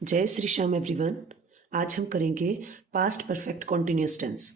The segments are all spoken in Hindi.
जय श्री श्याम एवरीवन। आज हम करेंगे पास्ट परफेक्ट कॉन्टिन्यूस टेंस।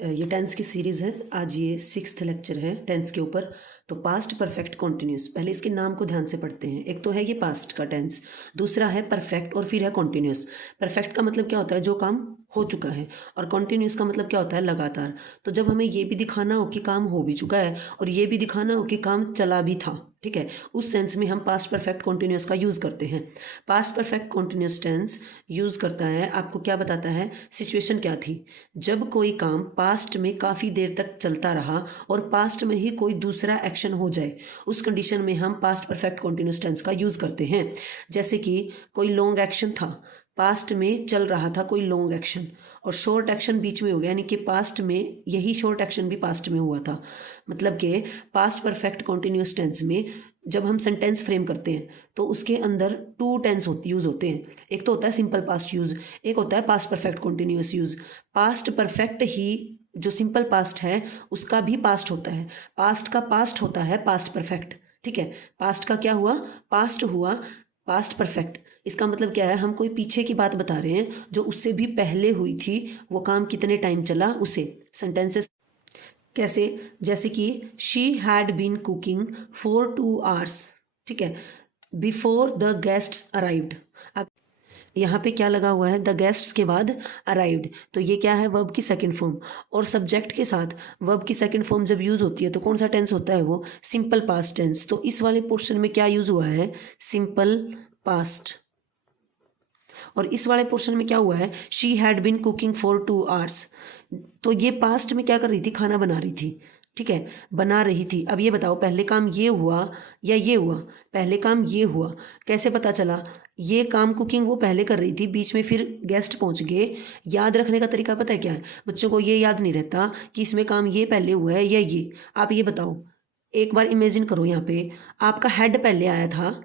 ये टेंस की सीरीज़ है। आज ये 6th लेक्चर है टेंस के ऊपर। तो पास्ट परफेक्ट कॉन्टिन्यूस, पहले इसके नाम को ध्यान से पढ़ते हैं। एक तो है ये पास्ट का टेंस, दूसरा है परफेक्ट और फिर है कॉन्टिन्यूस। परफेक्ट का मतलब क्या होता है, जो काम हो चुका है, और कॉन्टिन्यूस का मतलब क्या होता है, लगातार। तो जब हमें ये भी दिखाना हो कि काम हो भी चुका है और ये भी दिखाना हो कि काम चला भी था, ठीक है, उस सेंस में हम पास्ट परफेक्ट कॉन्टिन्यूस का यूज़ करते हैं। Past perfect continuous tense use करता है, आपको क्या बताता है, सिचुएशन क्या थी, जब कोई काम पास्ट में काफ़ी देर तक चलता रहा और पास्ट में ही कोई दूसरा एक्शन हो जाए, उस कंडीशन में हम पास्ट परफेक्ट कॉन्टिन्यूस टेंस का यूज़ करते हैं। जैसे कि कोई लॉन्ग एक्शन था, पास्ट में चल रहा था कोई लॉन्ग एक्शन, और शॉर्ट एक्शन बीच में हो गया, यानी कि पास्ट में यही शॉर्ट एक्शन भी पास्ट में हुआ था। मतलब कि पास्ट परफेक्ट कॉन्टिन्यूस टेंस में जब हम सेंटेंस फ्रेम करते हैं तो उसके अंदर 2 टेंस यूज़ होते हैं। एक तो होता है सिंपल पास्ट यूज़, एक होता है past perfect continuous use. Past perfect ही जो सिंपल पास्ट है उसका भी पास्ट होता है, पास्ट का पास्ट होता है पास्ट परफेक्ट, ठीक है। पास्ट का क्या हुआ, पास्ट हुआ पास्ट परफेक्ट। इसका मतलब क्या है, हम कोई पीछे की बात बता रहे हैं जो उससे भी पहले हुई थी, वो काम कितने टाइम चला उसे। सेंटेंसेस कैसे, जैसे कि she had been cooking for 2 hours, ठीक है, बिफोर द गेस्ट्स अराइव्ड। अब यहाँ पे क्या लगा हुआ है, द गेस्ट्स के बाद अराइव्ड, तो ये क्या है, वर्ब की सेकंड फॉर्म। और सब्जेक्ट के साथ वर्ब की सेकंड फॉर्म जब यूज़ होती है तो कौन सा टेंस होता है, वो सिंपल पास्ट टेंस। तो इस वाले पोर्शन में क्या यूज़ हुआ है, सिंपल पास्ट। और इस वाले पोर्शन में क्या हुआ है, she had been cooking for 2 hours। तो ये पास्ट में क्या कर रही थी, खाना बना रही थी, ठीक है, बना रही थी। अब ये बताओ, पहले काम ये हुआ या ये हुआ, पहले काम ये हुआ, कैसे पता चला, ये काम कुकिंग वो पहले कर रही थी, बीच में फिर गेस्ट पहुंच गए। याद रखने का तरीका पता है क्या है, बच्चों को ये याद नहीं रहता कि इसमें काम ये पहले हुआ है या ये। आप ये बताओ, एक बार इमेजिन करो, यहाँ पे आपका हेड पहले आया था,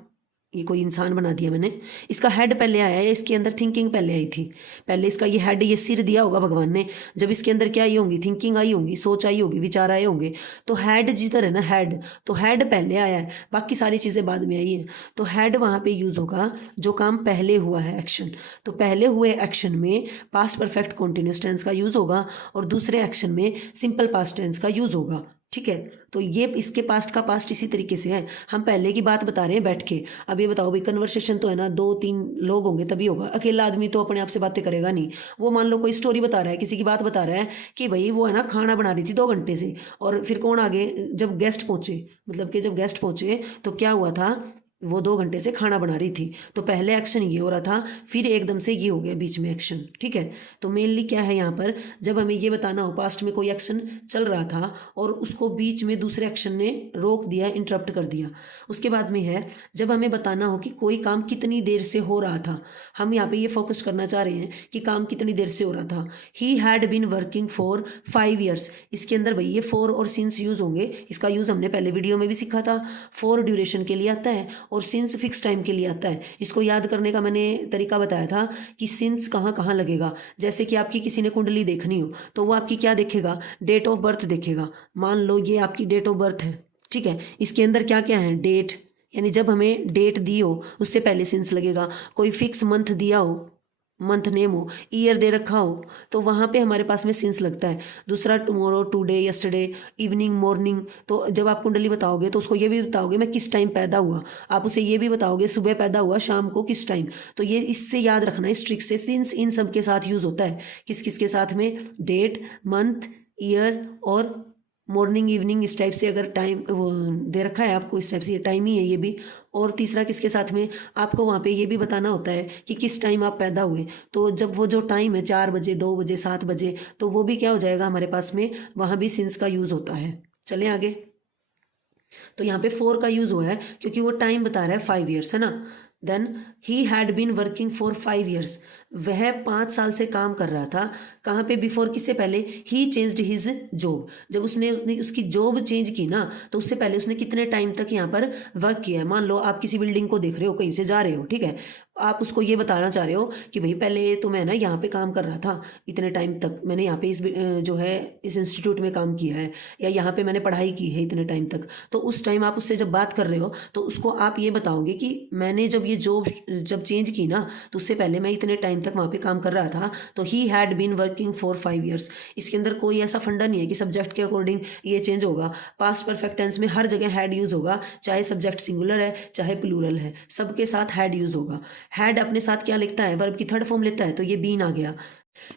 ये कोई इंसान बना दिया मैंने, इसका हेड पहले आया है, इसके अंदर थिंकिंग पहले आई थी। पहले इसका ये हेड, ये सिर दिया होगा भगवान ने, जब इसके अंदर क्या आई होंगी, थिंकिंग आई होंगी, सोच आई होगी, विचार आए होंगे। तो हेड जिधर है ना, हेड, तो हेड पहले आया है, बाकी सारी चीज़ें बाद में आई हैं। तो हेड वहाँ पे यूज़ होगा जो काम पहले हुआ है, एक्शन। तो पहले हुए एक्शन में पास्ट परफेक्ट कॉन्टिन्यूस टेंस का यूज़ होगा और दूसरे एक्शन में सिंपल पास्ट टेंस का यूज़ होगा, ठीक है। तो ये इसके पास्ट का पास्ट इसी तरीके से है। हम पहले की बात बता रहे हैं बैठ के। अब ये बताओ भाई, कन्वर्सेशन तो है ना, 2-3 लोग होंगे तभी होगा, अकेला आदमी तो अपने आप से बातें करेगा नहीं। वो मान लो कोई स्टोरी बता रहा है, किसी की बात बता रहा है कि भाई वो है ना खाना बना रही थी 2 घंटे से, और फिर कौन आगे, जब गेस्ट पहुंचे, मतलब कि जब गेस्ट पहुंचे तो क्या हुआ था, वो 2 घंटे से खाना बना रही थी। तो पहले एक्शन ये हो रहा था, फिर एकदम से ये हो गया बीच में एक्शन, ठीक है। तो मेनली क्या है यहाँ पर, जब हमें ये बताना हो पास्ट में कोई एक्शन चल रहा था और उसको बीच में दूसरे एक्शन ने रोक दिया, इंटरप्ट कर दिया। उसके बाद में है, जब हमें बताना हो कि कोई काम कितनी देर से हो रहा था। हम यहाँ पे ये फोकस करना चाह रहे हैं कि काम कितनी देर से हो रहा था। He had been working for 5 years। इसके अंदर भाई ये फॉर और सिंस यूज़ होंगे। इसका यूज़ हमने पहले वीडियो में भी सीखा था। फॉर ड्यूरेशन के लिए आता है और सिंस फिक्स टाइम के लिए आता है। इसको याद करने का मैंने तरीका बताया था कि सिंस कहाँ कहाँ लगेगा। जैसे कि आपकी किसी ने कुंडली देखनी हो तो वो आपकी क्या देखेगा, डेट ऑफ बर्थ देखेगा। मान लो ये आपकी डेट ऑफ बर्थ है, ठीक है, इसके अंदर क्या क्या है, डेट, यानी जब हमें डेट दी हो उससे पहले सिंस लगेगा। कोई फिक्स मंथ दिया हो, मंथ नेम हो, ईयर दे रखा हो, तो वहाँ पे हमारे पास में सिंस लगता है। दूसरा tomorrow, today, yesterday, evening, morning. तो जब आप कुंडली बताओगे तो उसको ये भी बताओगे मैं किस टाइम पैदा हुआ, आप उसे ये भी बताओगे सुबह पैदा हुआ, शाम को किस टाइम। तो ये इससे याद रखना है, इस ट्रिक से। सिंस इन सब के साथ यूज़ होता है, किस किस के साथ में, डेट, मंथ, ईयर और मॉर्निंग, इवनिंग, इस टाइप से अगर टाइम वो दे रखा है आपको, इस टाइप से ये टाइम ही है ये भी। और तीसरा किसके साथ में, आपको वहाँ पे ये भी बताना होता है कि किस टाइम आप पैदा हुए। तो जब वो जो टाइम है 4 बजे, 2 बजे, 7 बजे, तो वो भी क्या हो जाएगा हमारे पास में, वहाँ भी सिंस का यूज़ होता है। चलें आगे। तो यहाँ पे 4 का यूज़ हुआ है क्योंकि वो टाइम बता रहा है 5 years, है ना। Then he had been working for 5 years। वह 5 साल से काम कर रहा था। कहाँ पे, बिफोर, किससे पहले, ही चेंज्ड हिज जॉब। जब उसने उसकी जॉब चेंज की ना, तो उससे पहले उसने कितने टाइम तक यहाँ पर वर्क किया है। मान लो आप किसी बिल्डिंग को देख रहे हो, कहीं से जा रहे हो, ठीक है, आप उसको ये बताना चाह रहे हो कि भाई पहले तो मैं ना यहाँ पे काम कर रहा था, इतने टाइम तक मैंने यहाँ पे जो है इस इंस्टीट्यूट में काम किया है, या यहाँ पे मैंने पढ़ाई की है इतने टाइम तक। तो उस टाइम आप उससे जब बात कर रहे हो तो उसको आप ये बताओगे कि मैंने जब ये जॉब जब चेंज की ना, तो उससे पहले मैं इतने टाइम तक वहाँ पे काम कर रहा था, तो he had been working for 5 years। इसके अंदर कोई ऐसा फंडा नहीं है कि सब्जेक्ट के अकॉर्डिंग ये चेंज होगा। पास्ट परफेक्ट टेंस में हर जगह हैड यूज होगा, चाहे सब्जेक्ट सिंगुलर है चाहे प्लूरल है, सबके साथ हैड यूज होगा। हैड अपने साथ क्या लिखता है, वर्ब की थर्ड फॉर्म लेता है, तो ये बीन आ गया।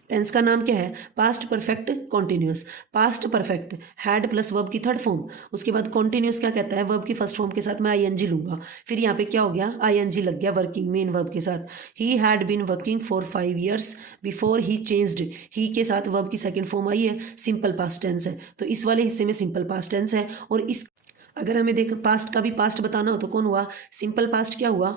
टेंस का नाम क्या है, past perfect continuous. Past perfect had plus verb की थर्ड फॉर्म, उसके बाद कॉन्टिन्यूस क्या कहता है, वर्ब की फर्स्ट फॉर्म के साथ मैं आईएनजी लूंगा, फिर यहाँ पे क्या हो गया, आईएनजी लग गया वर्किंग मेन वर्ब के साथ। He had been working for 5 years before he changed. He के साथ वर्ब की सेकेंड फॉर्म आई है, सिंपल पास्ट टेंस है, तो इस वाले हिस्से में सिंपल पास्ट टेंस है। और इस अगर हमें देख पास्ट का भी पास्ट बताना हो तो कौन हुआ, सिंपल पास्ट क्या हुआ,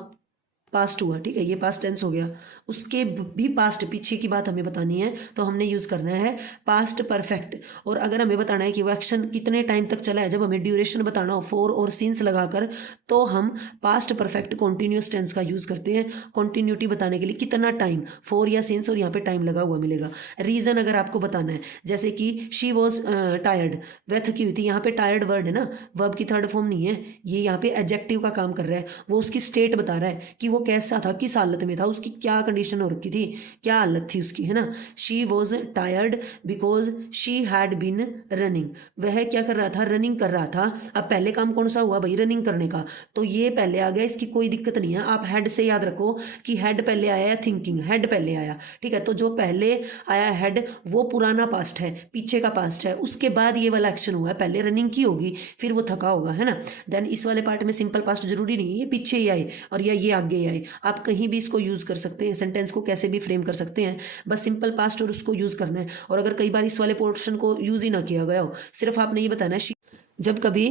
पास्ट हुआ, ठीक है, ये पास्ट टेंस हो गया। उसके भी पास्ट पीछे की बात हमें बतानी है, तो हमने यूज़ करना है पास्ट परफेक्ट। और अगर हमें बताना है कि वो एक्शन कितने टाइम तक चला है, जब हमें ड्यूरेशन बताना हो फॉर और सिंस लगाकर, तो हम पास्ट परफेक्ट कॉन्टिन्यूस टेंस का यूज़ करते हैं कॉन्टिन्यूटी बताने के लिए, कितना टाइम, फॉर या सिंस, और यहाँ पे टाइम लगा हुआ मिलेगा। रीज़न अगर आपको बताना है, जैसे कि शी वॉज टायर्ड, वह थकी हुई थी, यहाँ पे टायर्ड वर्ड है ना, वर्ब की थर्ड फॉर्म नहीं है, ये यहाँ पे एडजेक्टिव का काम कर रहा है। वो उसकी स्टेट बता रहा है कि वो कैसा था, किस हालत में था, उसकी क्या कंडीशन हो रखी थी, क्या हालत थी उसकी, है ना। She was tired because she had been running, वह क्या कर रहा था, रनिंग कर रहा था। अब पहले काम कौन सा हुआ भाई, रनिंग करने का, तो ये पहले आ गया, इसकी कोई दिक्कत नहीं है। आप हेड से याद रखो कि हेड पहले आया है, थिंकिंग हेड पहले आया, ठीक है। तो जो पहले आया हेड वो पुराना पास्ट है, पीछे का पास्ट है, उसके बाद ये वाला एक्शन हुआ है, पहले रनिंग की होगी फिर वो थका होगा, है ना। देन इस वाले पार्ट में सिंपल पास्ट जरूरी नहीं है ये पीछे ही आए और या ये आगे आए, आप कहीं भी इसको यूज़ कर सकते हैं, सेंटेंस को कैसे भी फ्रेम कर सकते हैं, बस सिंपल पास्ट और उसको यूज़ करना है। और अगर कई बार इस वाले पोर्शन को यूज़ ही ना किया गया हो, सिर्फ आपने ये बताना है जब कभी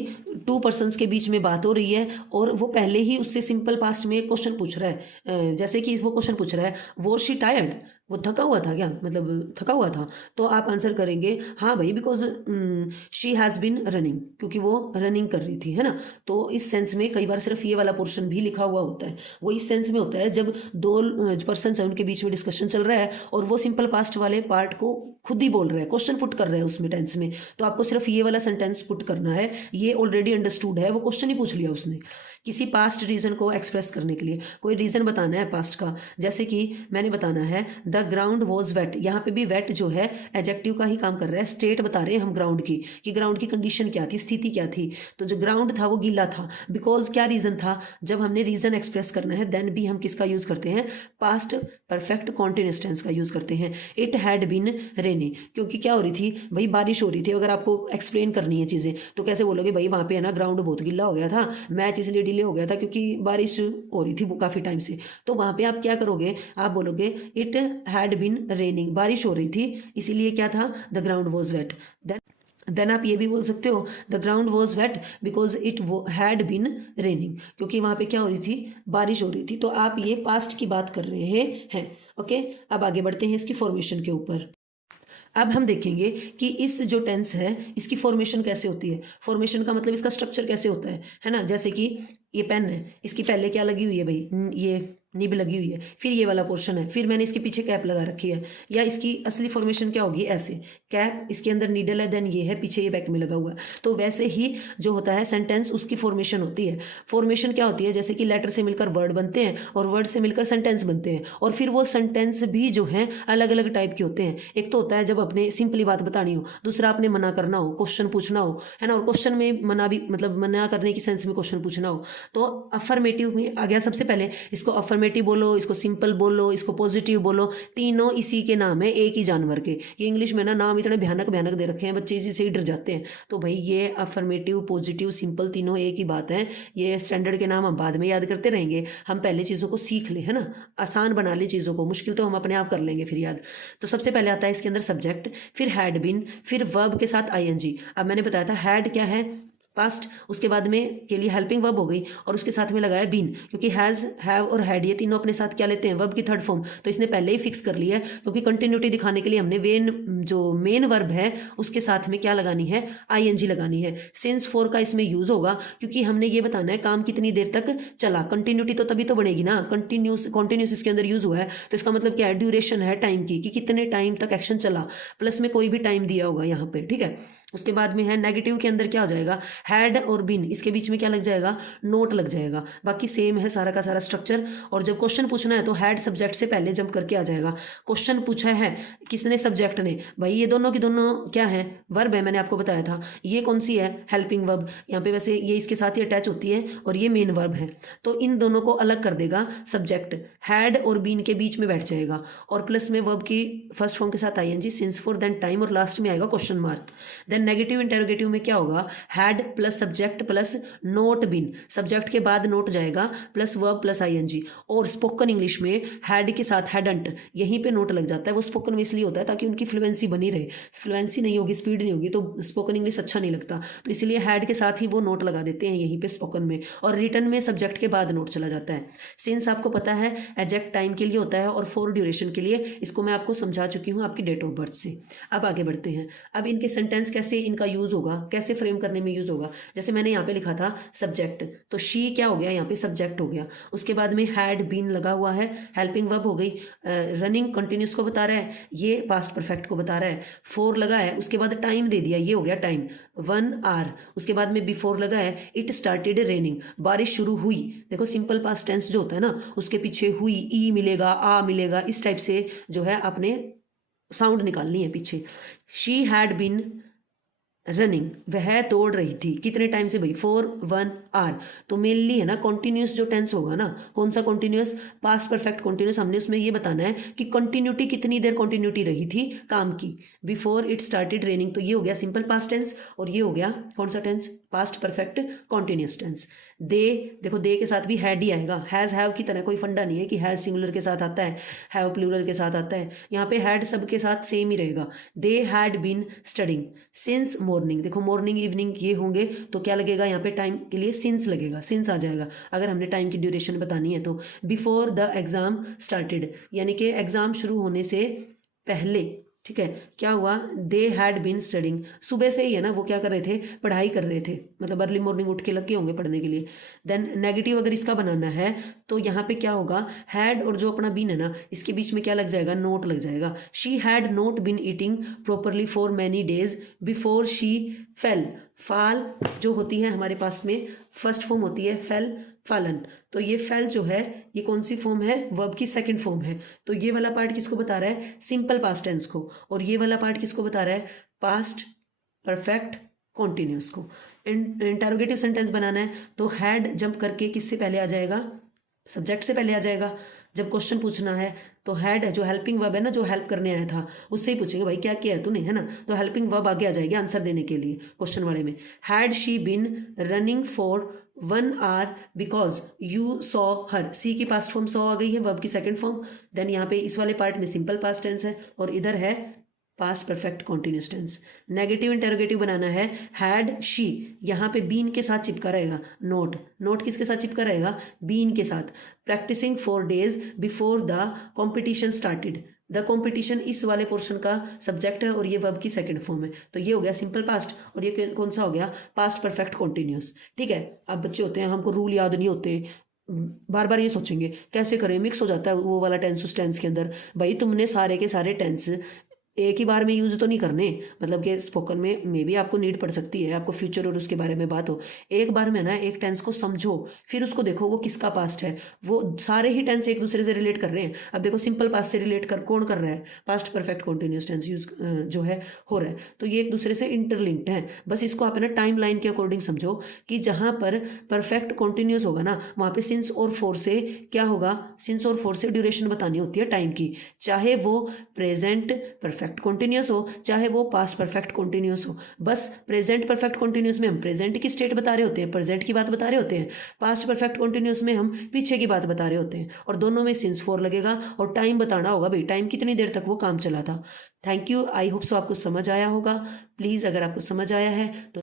टू पर्सन्स के बीच में बात हो रही है और वो पहले ही उससे सिंपल पास्ट में एक क्वेश्चन पूछ रहा है, जैसे कि वो क्वेश्चन पूछ रहा है वो शी टायर्ड, वो थका हुआ था क्या, मतलब थका हुआ था, तो आप आंसर करेंगे हाँ भाई because she has been running, क्योंकि वो रनिंग कर रही थी, है ना। तो इस सेंस में कई बार सिर्फ ये वाला पोर्शन भी लिखा हुआ होता है, वो इस सेंस में होता है जब दो पर्सन है उनके बीच में डिस्कशन चल रहा है और वो सिंपल पास्ट वाले पार्ट को खुद ही बोल रहे हैं, क्वेश्चन पुट कर रहे हैं उसमें टेंस में, तो आपको सिर्फ ये वाला सेंटेंस पुट करना है, ये ऑलरेडी अंडरस्टूड है, वो क्वेश्चन ही पूछ लिया उसने। किसी पास्ट रीजन को एक्सप्रेस करने के लिए कोई रीजन बताना है पास्ट का, जैसे कि मैंने बताना है द ग्राउंड वॉज वेट, यहाँ पे भी वेट जो है एडजेक्टिव का ही काम कर रहा है, स्टेट बता रहे हैं हम ग्राउंड की कि ग्राउंड की कंडीशन क्या थी, स्थिति क्या थी, तो जो ग्राउंड था वो गीला था, बिकॉज क्या रीजन था, जब हमने रीजन एक्सप्रेस करना है देन भी हम किसका यूज करते हैं, पास्ट परफेक्ट कॉन्टिन्यूअस टेंस का यूज करते हैं। इट हैड बीन रेनी, क्योंकि क्या हो रही थी भाई, बारिश हो रही थी। अगर आपको एक्सप्लेन करनी है चीज़ें तो कैसे बोलोगे भाई वहाँ पे है ना ग्राउंड बहुत गीला हो गया था, मैच इसलिए डिले हो गया था क्योंकि बारिश हो रही थी काफ़ी टाइम से, तो वहाँ पे आप क्या करोगे, आप बोलोगे इट हैड बीन रेनिंग, बारिश हो रही थी इसीलिए क्या था, the ground was wet. Then आप ये भी बोल सकते हो the ground was wet because it had been raining, क्योंकि वहाँ पे क्या हो रही थी, बारिश हो रही थी। तो आप ये पास्ट की बात कर रहे हैं। ओके, अब आगे बढ़ते हैं इसकी फॉर्मेशन के ऊपर। अब हम देखेंगे कि इस जो टेंस है इसकी फॉर्मेशन कैसे होती है, फॉर्मेशन का मतलब इसका स्ट्रक्चर कैसे होता है ना। जैसे कि ये पेन है, इसकी पहले क्या लगी हुई है भाई, ये निब लगी हुई है, फिर ये वाला पोर्शन है, फिर मैंने इसके पीछे कैप लगा रखी है, या इसकी असली फॉर्मेशन क्या होगी, ऐसे कैप, इसके अंदर नीडल है, देन ये है, पीछे ये बैक में लगा हुआ है। तो वैसे ही जो होता है सेंटेंस उसकी फॉर्मेशन होती है। फॉर्मेशन क्या होती है, जैसे कि लेटर से मिलकर वर्ड बनते हैं और वर्ड से मिलकर सेंटेंस बनते हैं, और फिर वो सेंटेंस भी जो हैं अलग अलग टाइप के होते हैं। एक तो होता है जब अपने सिंपली बात बतानी हो, दूसरा आपने मना करना हो, क्वेश्चन पूछना हो, है ना, और क्वेश्चन में मना भी मतलब मना करने की सेंस में क्वेश्चन पूछना हो। तो अफर्मेटिव में आ गया सबसे पहले, इसको अफर्मेटिव बोलो, इसको सिंपल बोलो, इसको पॉजिटिव बोलो, तीनों इसी के नाम है, एक ही जानवर के। ये इंग्लिश में ना नाम इतने भयानक भयानक दे रखे हैं, बच्चे इसी से ही डर जाते हैं। तो भाई ये अफर्मेटिव, पॉजिटिव, सिंपल तीनों एक ही बात है। ये स्टैंडर्ड के नाम हम बाद में याद करते रहेंगे, हम पहले चीज़ों को सीख ले, है ना, आसान बना ले चीज़ों को, मुश्किल तो हम अपने आप कर लेंगे फिर याद। तो सबसे पहले आता है इसके अंदर सब्जेक्ट, फिर हैड बीन, फिर वर्ब के साथ आईएनजी। अब मैंने बताया था हैड क्या है, पास्ट, उसके बाद में के लिए हेल्पिंग वर्ब हो गई और उसके साथ में लगाया बीन, क्योंकि हैज़, हैव और हैड ये तीनों अपने साथ क्या लेते हैं, वर्ब की थर्ड फॉर्म, तो इसने पहले ही फिक्स कर लिया है, क्योंकि कंटिन्यूटी दिखाने के लिए हमने जो मेन वर्ब है उसके साथ में क्या लगानी है, आईएनजी लगानी है। सिंस फॉर का इसमें यूज होगा, क्योंकि हमने ये बताना है काम कितनी देर तक चला, कंटिन्यूटी तो तभी तो बनेगी ना, कॉन्टिन्यूस इसके अंदर यूज हुआ है, तो इसका मतलब क्या है, ड्यूरेशन है टाइम की, कि कितने टाइम तक एक्शन चला, प्लस में कोई भी टाइम दिया होगा यहाँ पे, ठीक है। उसके बाद में है नेगेटिव के अंदर क्या हो जाएगा, हैड और बीन, इसके बीच में क्या लग जाएगा, नोट लग जाएगा। बाकी सेम है सारा का सारा स्ट्रक्चर। और जब क्वेश्चन पूछना है तो हैड सब्जेक्ट से पहले जंप करके आ जाएगा। क्वेश्चन पूछा है किसने, सब्जेक्ट ने, भाई ये दोनों की दोनों क्या है, वर्ब है, मैंने आपको बताया था। ये कौन सी है, हेल्पिंग वर्ब, यहाँ पे वैसे ये इसके साथ ही अटैच होती है, और ये मेन वर्ब है, तो इन दोनों को अलग कर देगा सब्जेक्ट, हैड और बीन के बीच में बैठ जाएगा, और प्लस में वर्ब की फर्स्ट फॉर्म के साथ I N G, since for, then time, और लास्ट में आएगा question mark. Then negative interrogative में क्या होगा, had plus subject plus not been, subject के बाद नोट जाएगा प्लस वर्ब प्लस आईएनजी। और स्पोकन इंग्लिश में हैड के साथ हैडंट, यहीं पे नोट लग जाता है। वो स्पोकन में इसलिए होता है ताकि उनकी फ्लुएंसी बनी रहे, फ्लुएंसी नहीं होगी, स्पीड नहीं होगी, तो स्पोकन इंग्लिश अच्छा नहीं लगता, तो इसलिए हैड के साथ ही वो नोट लगा देते हैं यहीं पे स्पोकन में। और रिटन में सब्जेक्ट के बाद नोट चला जाता है। सिंस आपको पता है एग्जैक्ट टाइम के लिए होता है, और फॉर ड्यूरेशन के लिए, इसको मैं आपको समझा चुकी हूँ आपकी डेट ऑफ बर्थ से। अब आगे बढ़ते हैं। अब इनके सेंटेंस कैसे इनका यूज होगा, कैसे फ्रेम करने में यूज होगा। जैसे मैंने यहाँ पे लिखा था सब्जेक्ट, तो शी क्या हो गया, यहाँ पे सब्जेक्ट हो गया। उसके बाद में हैड बीन लगा हुआ है, हेल्पिंग वर्ब हो गई। रनिंग कंटिन्यूस को बता रहा है, ये पास्ट परफेक्ट को बता रहा है। फोर लगा है, उसके बाद टाइम दे दिया, ये हो गया टाइम 1 आवर। उसके बाद में बिफोर लगा है, इट स्टार्टेड रेनिंग, बारिश शुरू हुई। देखो सिंपल पास्ट टेंस जो होता है ना, उसके पीछे हुई, ई मिलेगा, आ मिलेगा, इस टाइप से जो है आपने साउंड निकालनी है पीछे। शी हैड बीन रनिंग, वह दौड़ रही थी, कितने टाइम से भाई, 4 1 आवर। तो मेनली है ना कॉन्टिन्यूस जो टेंस होगा ना, कौन सा कॉन्टिन्यूस, पास्ट परफेक्ट कॉन्टिन्यूस, हमने उसमें ये बताना है कि कंटिन्यूटी कितनी देर कंटिन्यूटी रही थी काम की। बिफोर इट स्टार्टेड रेनिंग, तो ये हो गया सिंपल पास्ट टेंस, और ये हो गया कौन सा tense, past perfect continuous tense. दे, देखो दे के साथ भी हैड ही आएगा, हैज हैव की तरह कोई फंडा नहीं है कि हैज सिंगुलर के साथ आता है, हैव प्लूरल के साथ आता है, यहाँ पे हैड सबके साथ सेम ही रहेगा। They had been studying since morning, देखो मॉर्निंग इवनिंग ये होंगे, तो क्या लगेगा यहाँ पे टाइम के लिए सिंस लगेगा, सिंस आ जाएगा अगर हमने टाइम की ड्यूरेशन बतानी है तो। बिफोर द एग्जाम स्टार्टेड, यानी कि एग्जाम शुरू होने से पहले, ठीक है, क्या हुआ, दे हैड बीन स्टडिंग, सुबह से ही है ना वो क्या कर रहे थे, पढ़ाई कर रहे थे, मतलब अर्ली मॉर्निंग उठ के लगे होंगे पढ़ने के लिए। देन नेगेटिव अगर इसका बनाना है तो यहाँ पे क्या होगा, हैड और जो अपना बीन है ना, इसके बीच में क्या लग जाएगा, नोट लग जाएगा। She had not been eating properly for many days before she fell, fall जो होती है हमारे पास में फर्स्ट फॉर्म होती है फेल, फालन, तो ये फेल जो है ये कौन सी फॉर्म है, वर्ब की सेकंड फॉर्म है। तो ये वाला पार्ट किसको बता रहा है, सिंपल पास्ट टेंस को, और ये वाला पार्ट किसको बता रहा है, पास्ट परफेक्ट कॉन्टिन्यूस को। इंटरोगेटिव सेंटेंस बनाना है तो हैड जंप करके किससे पहले आ जाएगा, सब्जेक्ट से पहले आ जाएगा। जब क्वेश्चन पूछना है तो हैड जो हेल्पिंग वर्ब है ना, जो हेल्प करने आया था उससे ही पूछेंगे भाई क्या किया है तूने, है ना, तो हेल्पिंग वर्ब आगे आ जाएगी आंसर देने के लिए क्वेश्चन वाले में। Had she been running for 1 hour because you saw her, see की पास्ट फॉर्म सॉ आ गई है, वर्ब की सेकंड फॉर्म। देन यहाँ पे इस वाले पार्ट में सिंपल पास्ट टेंस है, और इधर है past perfect continuous tense. Negative interrogative बनाना है, हैड शी, यहाँ पे बीन के साथ चिपका रहेगा, नोट, नोट किसके साथ चिपका रहेगा, बीन के साथ। Practising 4 days before the competition started, the competition इस वाले पोर्शन का सब्जेक्ट है और ये वर्ब की सेकंड फॉर्म है, तो ये हो गया सिंपल पास्ट, और ये कौन सा हो गया, पास्ट परफेक्ट कॉन्टिन्यूस। ठीक है, अब बच्चे होते हैं हमको रूल याद नहीं होते, बार बार ये सोचेंगे कैसे करें, मिक्स हो जाता है वो वाला टेंस उस टेंस के अंदर। भाई तुमने सारे के सारे टेंस एक ही बार में यूज तो नहीं करने, मतलब कि स्पोकन में भी आपको नीड पड़ सकती है, आपको फ्यूचर और उसके बारे में बात हो, एक बार में ना एक टेंस को समझो, फिर उसको देखो वो किसका पास्ट है। वो सारे ही टेंस एक दूसरे से रिलेट कर रहे हैं। अब देखो सिंपल पास्ट से रिलेट कर कौन कर रहा है, past perfect continuous tense use जो है हो रहा है, तो ये एक दूसरे से इंटरलिंक्ड है। बस इसको आप ना टाइम लाइन के अकॉर्डिंग समझो कि जहां पर परफेक्ट कॉन्टिन्यूस होगा ना वहां पे सिंस और फोर से क्या होगा, सिंस और फोर से ड्यूरेशन बतानी होती है टाइम की, चाहे वो प्रेजेंट परफेक्ट कॉन्टिन्यूस हो चाहे वो पास्ट परफेक्ट कॉन्टिन्यूस हो। बस प्रेजेंट परफेक्ट कॉन्टिन्यूस में हम प्रेजेंट की स्टेट बता रहे होते हैं, प्रेजेंट की बात बता रहे होते हैं, पास्ट परफेक्ट कॉन्टिन्यूस में हम पीछे की बात बता रहे होते हैं, और दोनों में सिंस फोर लगेगा और टाइम बताना होगा भाई टाइम कितनी देर तक वो काम चला था। Thank you, I hope so आपको समझ आया होगा। प्लीज़ अगर आपको समझ आया है तो